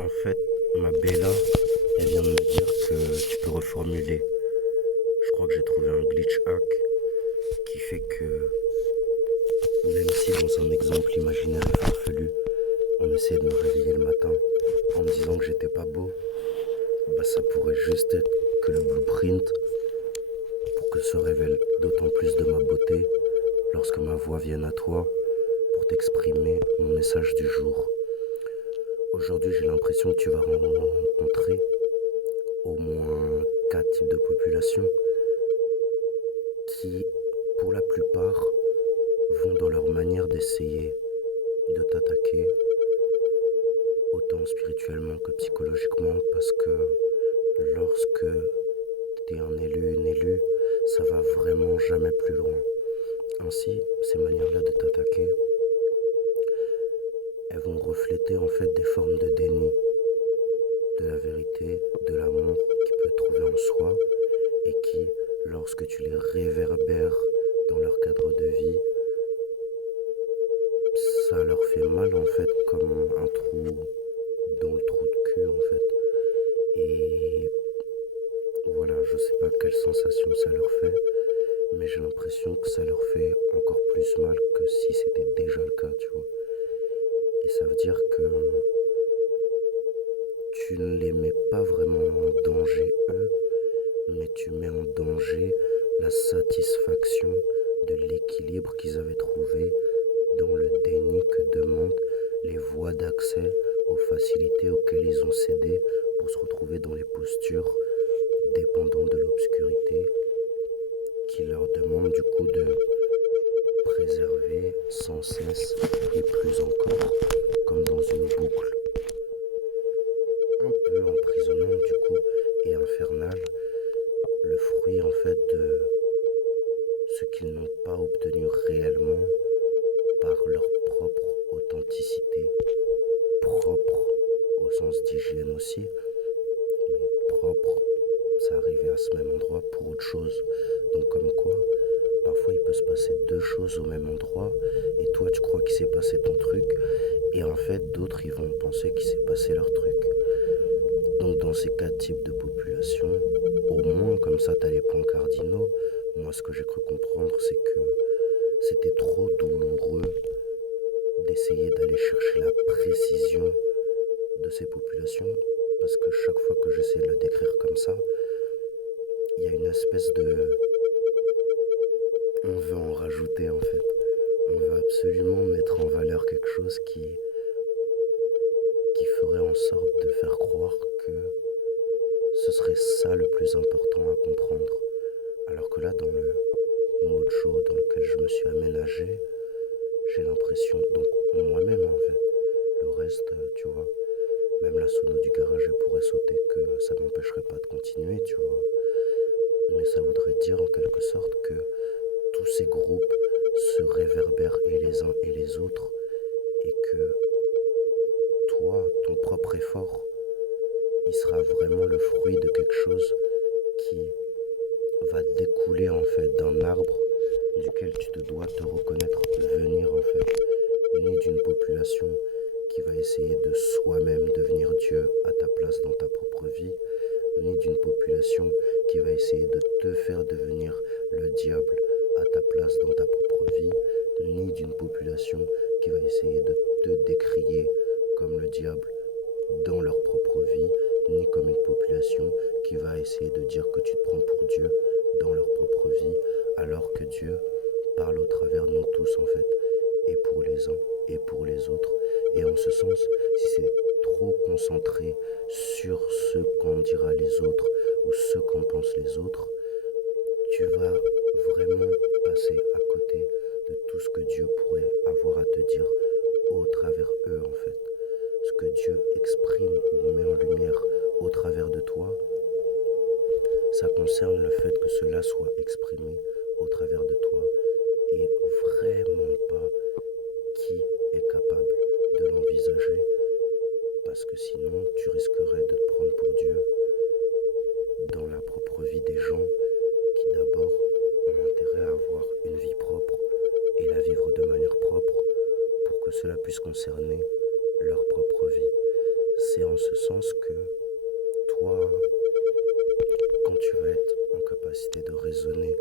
En fait, ma Bella, elle vient de me dire que tu peux reformuler. Je crois que j'ai trouvé un glitch hack qui fait que, même si dans un exemple imaginaire et farfelu, on essayait de me réveiller le matin en me disant que j'étais pas beau, bah ça pourrait juste être que le blueprint pour que se révèle d'autant plus de ma beauté lorsque ma voix vienne à toi pour t'exprimer mon message du jour. Aujourd'hui, j'ai l'impression que tu vas rencontrer au moins 4 types de populations qui, pour la plupart, vont dans leur manière d'essayer de t'attaquer, autant spirituellement que psychologiquement, parce que lorsque t'es un élu, une élue, ça va vraiment jamais plus loin. Ainsi, ces manières-là de t'attaquer, elles vont refléter en fait des formes de déni, de la vérité, de l'amour qui peut trouver en soi et qui, lorsque tu les réverbères dans leur cadre de vie, ça leur fait mal en fait, comme un trou dans le trou de cul en fait. Et voilà, je sais pas quelle sensation ça leur fait, mais j'ai l'impression que ça leur fait encore plus mal que si c'était déjà le cas, tu vois. Et ça veut dire que tu ne les mets pas vraiment en danger eux, mais tu mets en danger la satisfaction de l'équilibre qu'ils avaient trouvé dans le déni que demandent les voies d'accès aux facilités auxquelles ils ont cédé pour se retrouver dans les postures dépendantes de l'obscurité qui leur demandent du coup de préserver sans cesse et plus encore comme dans une boucle un peu emprisonnante du coup et infernale le fruit en fait de ce qu'ils n'ont pas obtenu réellement par leur propre authenticité, propre au sens d'hygiène aussi, mais propre, ça arrivait à ce même endroit pour autre chose. Donc comme quoi, parfois il peut se passer deux choses au même endroit, et toi tu crois qu'il s'est passé ton truc, et en fait d'autres ils vont penser qu'il s'est passé leur truc. Donc dans ces quatre types de populations, au moins comme ça tu as les points cardinaux. Moi ce que j'ai cru comprendre c'est que c'était trop douloureux d'essayer d'aller chercher la précision de ces populations, parce que chaque fois que j'essaie de le décrire comme ça, il y a une espèce de... On veut en rajouter en fait. On veut absolument mettre en valeur quelque chose qui ferait en sorte de faire croire que ce serait ça le plus important à comprendre. Alors que là, dans le mojo dans lequel je me suis aménagé, j'ai l'impression, donc moi-même en fait, le reste, tu vois, même la sono du garage, elle pourrait sauter, que ça m'empêcherait pas de continuer, tu vois. Mais ça voudrait dire en quelque sorte que tous ces groupes se réverbèrent et les uns et les autres, et que toi, ton propre effort, il sera vraiment le fruit de quelque chose qui va découler en fait d'un arbre duquel tu te dois te reconnaître venir en fait, ni d'une population qui va essayer de soi-même devenir Dieu à ta place dans ta propre vie, ni d'une population qui va essayer de te faire devenir le diable à ta place dans ta propre vie, ni d'une population qui va essayer de te décrier comme le diable dans leur propre vie, ni comme une population qui va essayer de dire que tu te prends pour Dieu dans leur propre vie, alors que Dieu parle au travers de nous tous en fait, et pour les uns et pour les autres. Et en ce sens, si c'est trop concentré sur ce qu'en dira les autres ou ce qu'en pensent les autres, tu vas vraiment passer à côté de tout ce que Dieu pourrait avoir à te dire au travers eux en fait. Ce que Dieu exprime ou met en lumière au travers de toi, ça concerne le fait que cela soit exprimé au travers de toi et vraiment pas qui est capable de l'envisager, parce que sinon tu risquerais de te prendre pour Dieu dans la propre vie des gens qui d'abord ont intérêt à avoir une vie propre et la vivre de manière propre pour que cela puisse concerner leur propre vie. C'est en ce sens que toi, quand tu vas être en capacité de raisonner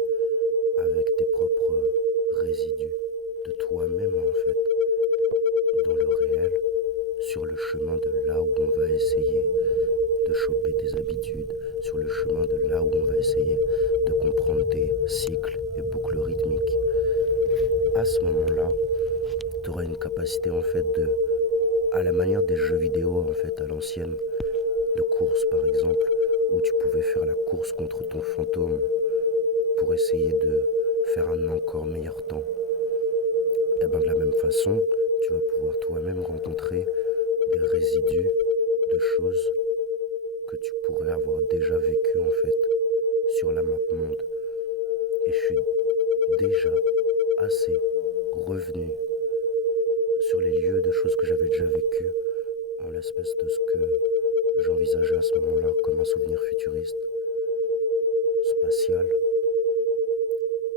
avec tes propres résidus de toi-même en fait, dans le réel, sur le chemin de là où on va essayer de choper tes habitudes, sur le chemin de là où on va essayer de comprendre tes cycles et boucles rythmiques. À ce moment-là, tu auras une capacité en fait de, à la manière des jeux vidéo en fait à l'ancienne, de course par exemple, où tu pouvais faire la course contre ton fantôme pour essayer de faire un encore meilleur temps. Et bien de la même façon, tu vas pouvoir toi-même rencontrer des résidus de choses que tu pourrais avoir déjà vécues en fait sur la map monde. Et je suis déjà assez revenu sur les lieux de choses que j'avais déjà vécues en l'espèce de ce que j'envisageais à ce moment-là comme un souvenir futuriste, spatial.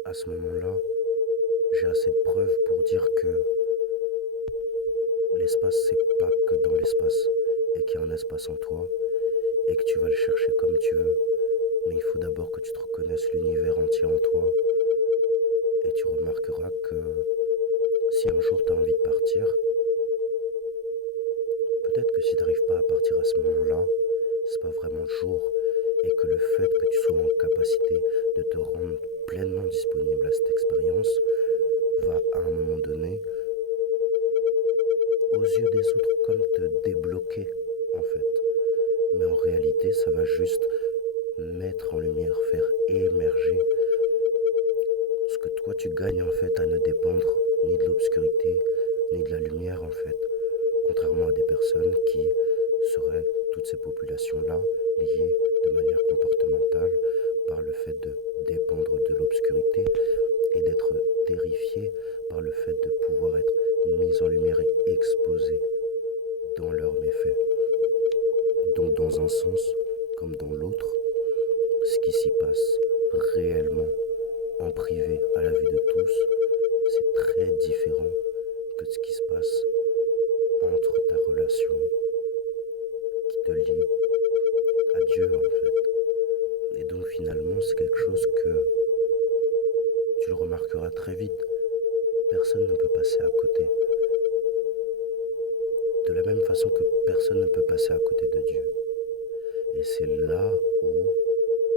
À ce moment-là, j'ai assez de preuves pour dire que l'espace, c'est pas que dans l'espace et qu'il y a un espace en toi et que tu vas le chercher comme tu veux. Mais il faut d'abord que tu te reconnaisses l'univers entier en toi et tu remarqueras que si un jour tu as envie de partir, peut-être que si tu n'arrives pas à partir à ce moment-là, c'est pas vraiment le jour et que le fait que tu sois en capacité de te rendre pleinement disponible à cette expérience va à un moment donné, aux yeux des autres, comme te débloquer en fait. Mais en réalité, ça va juste mettre en lumière, faire émerger ce que toi tu gagnes en fait à ne dépendre ni de l'obscurité ni de la lumière en fait. Contrairement à des personnes qui seraient toutes ces populations-là liées de manière comportementale par le fait de dépendre de l'obscurité et d'être terrifiées par le fait de pouvoir être mises en lumière et exposées dans leurs méfaits. Donc dans un sens comme dans l'autre, ce qui s'y passe réellement en privé à la vue de tous, c'est très différent que ce qui se passe entre ta relation qui te lie à Dieu en fait. Et donc finalement c'est quelque chose que tu le remarqueras très vite. Personne ne peut passer à côté. De la même façon que personne ne peut passer à côté de Dieu. Et c'est là où,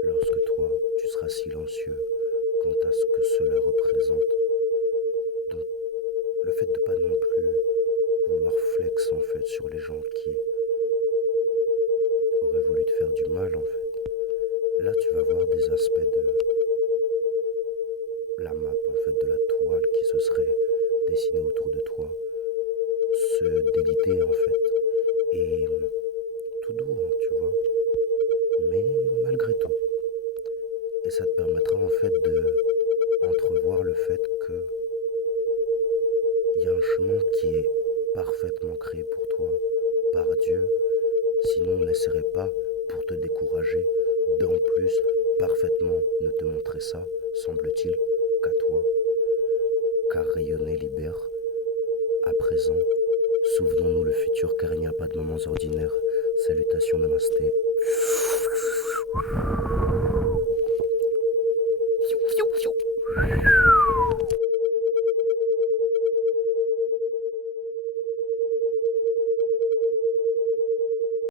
lorsque toi, tu seras silencieux quant à ce que cela représente, donc le fait de ne pas non plus vouloir flex en fait sur les gens qui auraient voulu te faire du mal en fait, là tu vas voir des aspects de la map en fait, de la toile qui se serait dessinée autour de toi, se déliter en fait, et tout doux, hein, tu vois, mais malgré tout. Et ça te permettra en fait de entrevoir le fait que il y a un chemin qui est parfaitement créé pour toi par Dieu, sinon on n'essaierait pas pour te décourager d'en plus parfaitement ne te montrer ça, semble-t-il, qu'à toi, car rayonner libère. À présent, souvenons-nous le futur car il n'y a pas de moments ordinaires. Salutations, namasté.